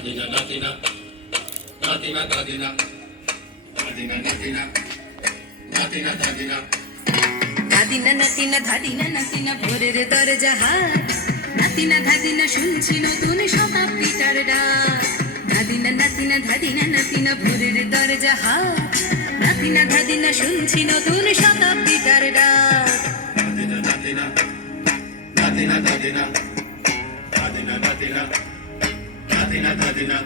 ধাদিনা নাতিনা ধাদিনা নাতিনা ভোরের দরজা হাট, নাতিনা ধাদিনা শুনছি নতুন শতাব্দীটার ডাক। ধাদিনা নাতিনা ধাদিনা নাতিনা ভোরের দরজা হাট, নাতিনা ধাদিনা শুনছি নতুন শতাব্দীটার ডাক। নাতিনা নাতিনা নাতিনা ধাদিনা ধাদিনা নাতিনা নাতিনা ধাদিনা।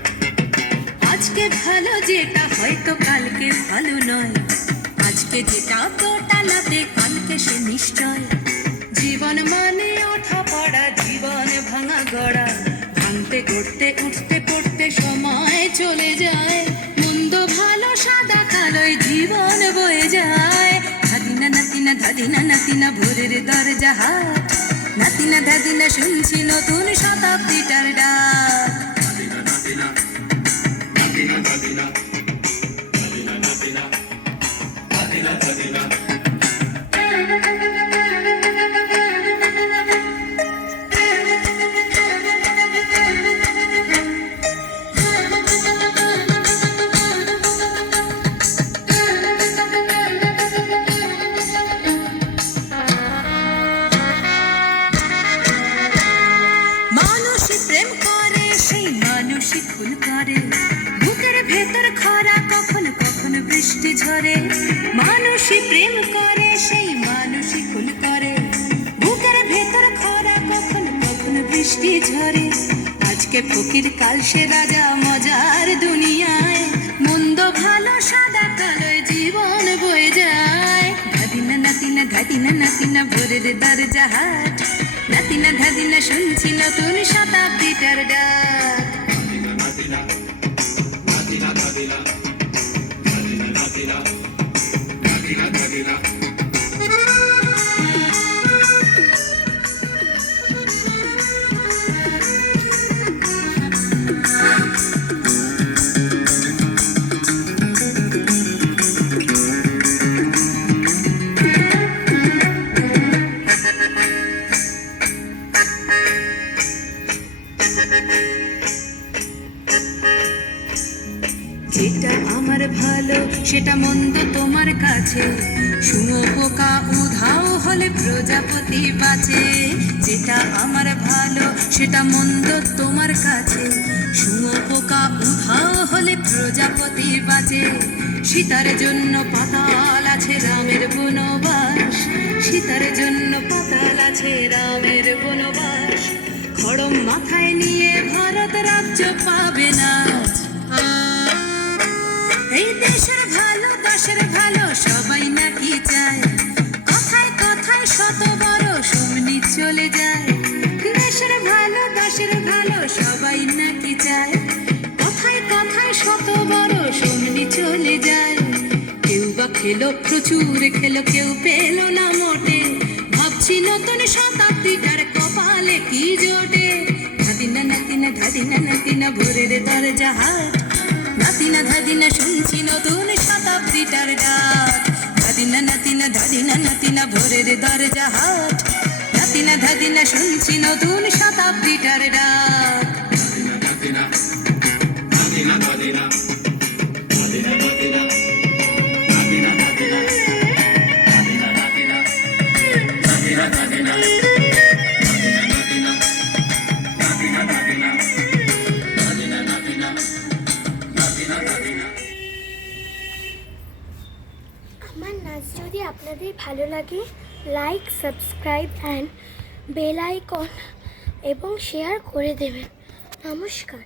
আজকে ভালো যেটা হয়তো কালকে ভালো নয়, আজকে যেটা দোটানাতে কালকে সে নিশ্চয়। জীবন মানে ওঠা পড়া, জীবন ভাঙা গড়া, ভাঙতে গড়তে উঠতে পড়তে সময় চলে যায়। মন্দ ভালো সাদা কালোয় জীবন বয়ে যায়। ধাদিনা নাতিনা ধাদিনা নাতিনা ভোরের দরজা হাট, নাতিনা ধাদিনা শুনছি নতুন শতাব্দীটার ডাক। নাতিনা নাতিনা নাতিনা ধাদিনা ধাদিনা নাতিনা নাতিনা ধাদিনা। প্রেম করে সেই মানুষই খুন করে, বুকের ভেতর খরা কখন কখন বৃষ্টি ঝরে। মানুষই প্রেম করে সেই মানুষই খুন করে, বুকের ভেতর খরা কখন কখন বৃষ্টি ঝরে। আজকে ফকির কাল সে রাজা মজার দুনিয়ায়, মন্দ ভালো সাদা কালোয় জীবন বয়ে যায়। ধাদিনা নাতিনা ধাদিনা নাতিনা ভোরের দরজা হাট, নাতিনা ধাদিনা শুনছি নতুন শতাব্দীটার ডাক। নাতিনা নাতিনা নাতিনা ধাদিনা ধাদিনা নাতিনা নাতিনা ধাদিনা। যেটা আমার ভালো সেটা মন্দ তোমার কাছে, শুঁয়োপোকা উধাও হলে প্রজাপতি বাঁচে। যেটা আমার ভালো সেটা মন্দ তোমার কাছে, শুঁয়োপোকা উধাও হলে প্রজাপতি বাঁচে। সীতার জন্য পাতাল আছে রামের বনবাস, সীতার জন্য পাতাল আছে রামের বনবাস। খড়ম মাথায় নিয়ে ভারত রাজ্য পাবে না। এই দেশের ভালো দেশের ভালো সবাই নাকি চায়, কথায় কথায় শত বড় সমনি চলে যায়। দেশের ভালো দেশের ভালো সবাই নাকি চায়, কথায় কথায় শত বড় সমনি চলে যায়। কেউ বা খেলো প্রচুর খেলো, কেউ পেল না মোটে, ভাবছি নতুন শতাব্দীটার কপালে কি জোটে। ধাদিনা নাতিনা ধাদিনা নাতিনা ভোরের দরজা হাট, নাতিনা ধাদিনা শুনছি নতুন শতাব্দীটার ডাক। ধাদিনা নাতিনা ধাদিনা নাতিনা ভোরের দরজা হাট, নাতিনা ধাদিনা শুনছি নতুন শতাব্দীটার ডাক। নাতিনা নাতিনা নাতিনা ধাদিনা ধাদিনা নাতিনা নাতিনা ধাদিনা নাতিনা নাতিনা নাতিনা ধাদিনা নাতিনা নাতিনা নাতিনা ধাদিনা নাতিনা নাতিনা নাতিনা ধাদিনা। আমার নাচ যদি আপনাদের ভালো লাগে, like, subscribe and bell icon এবং শেয়ার করে দেবেন। নমস্কার।